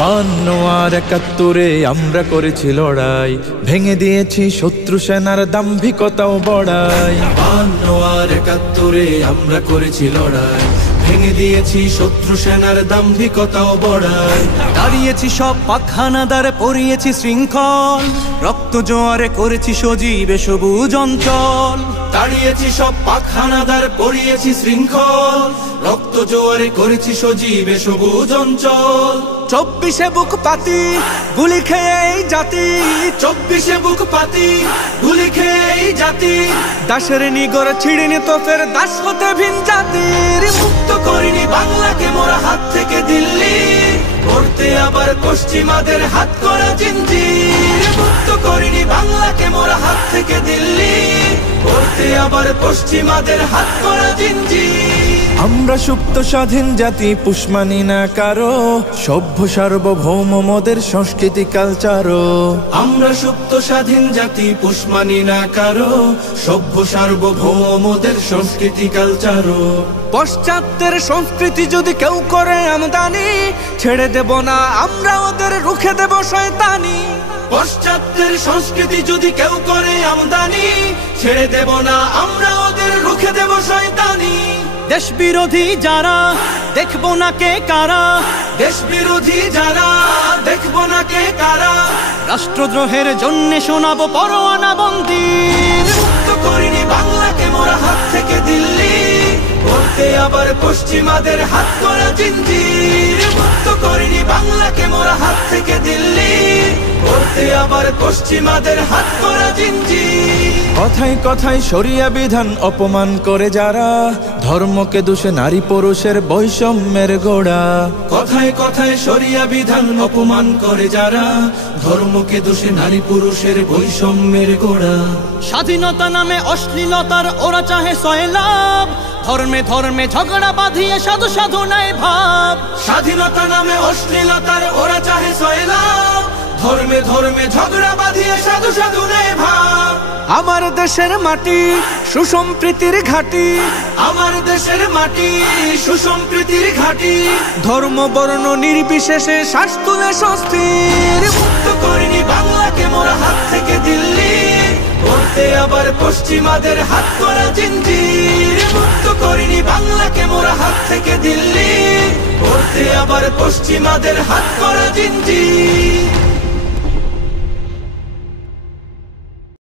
52 আর 71-এ আমরা করেছি লড়াই, ভেঙে দিয়েছি শত্রু সেনার দাম্ভিকতাও বড়াই। 52 আর 71-এ আমরা করেছি লড়াই, ভেঙে দিয়েছি শত্রু সেনার দাম্ভিকতাও বড়াই। দাঁড়িয়েছি সব পাখানাদার, পরিয়েছি শৃঙ্খল, রক্ত জোয়ারে করেছি সজীবে সবুজ অঞ্চল। দাঁড়িয়েছি সব পাখানাদার, পরিয়েছি শৃঙ্খল, রক্ত জোয়ারে করেছি সজীবে সবুজ অঞ্চল। 24-এ বুক পাতি গুলি খেয়ে এই জাতি, 24-এ বুক পাতি গুলি খেয়ে এই জাতি, দাসের নিগর ছিড়িনি তো ফের দাস হতে ভিন জাতির। মুক্ত করিনি বাংলাকে মোরা হাত থেকে দিল্লি, করতে আবার পশ্চিমাদের হাত করা জিঞ্জির। মুক্ত করিনি বাংলাকে মোরা হাত থেকে দিল্লি, করতে আবার পশ্চিমাদের হাত করা জিঞ্জির। আমরা সুপ্ত স্বাধীন জাতি, পুষ মানি না কারো, সভ্য সার্বভৌম মোদের সংস্কৃতি কালচারও। আমরা সুপ্ত স্বাধীন জাতি, পুষ মানি না কারো, সভ্য সার্বভৌম মোদের সংস্কৃতি কালচারও। পশ্চাত্যের সংস্কৃতি যদি কেউ করে আমদানি, ছেড়ে দেব না আমরা ওদের, রুখে দেব শয়তানি। পশ্চাত্যের সংস্কৃতি যদি কেউ করে আমদানি, ছেড়ে দেব না আমরা ওদের, রুখে দেব শয়তানি। দেশ বিরোধী যারা দেখবো না কে কারা, দেশ বিরোধী যারা দেখবো না কে কারা, রাষ্ট্রদ্রোহের জন্য শোনাবো পরোয়ানা বন্দির। মুক্ত করিনি বাংলাকে মোরা হাত থেকে দিল্লি, করতে আবার পশ্চিমাদের হাত করা জিঞ্জির। মুক্ত করিনি বাংলাকে মোরা হাত থেকে দিল্লি, করতে আবার পশ্চিমাদের হাত করা জিঞ্জির। কথায় কথায় শরিয়া বিধান অপমান করে যারা, ধর্মকে দোষে নারী পুরুষের বৈষম্যের গোড়া। কথায় কথায় শরিয়া বিধান অপমান করে যারা, ধর্মকে দোষে নারী পুরুষের বৈষম্যের গোড়া। স্বাধীনতা নামে অশ্লীলতার ওরা চাহে সয়লাভ, ধর্মে ধর্মে ঝগড়া বাঁধিয়ে সাধু সাধু নাই ভাব। স্বাধীনতা নামে অশ্লীলতার ওরা চাহে সয়লাভ, ধর্মে ধর্মে ঝগড়া বাঁধিয়ে সাধু সাধু নাই ভাব। আমার দেশের মাটি সুসম্প্রীতির ঘাটি, আমার দেশের মাটি সুসম্প্রীতির ঘাটি, ধর্ম বর্ণ নির্বিশেষে শ্বাস তুলে স্বস্তির। মুক্ত করিনি বাংলাকে মোরা হাত থেকে দিল্লি, করতে আবার পশ্চিমাদের হাত করা জিঞ্জির। মুক্ত করিনি বাংলাকে মোরা হাত থেকে দিল্লি, করতে আবার পশ্চিমাদের হাত করা জিঞ্জির।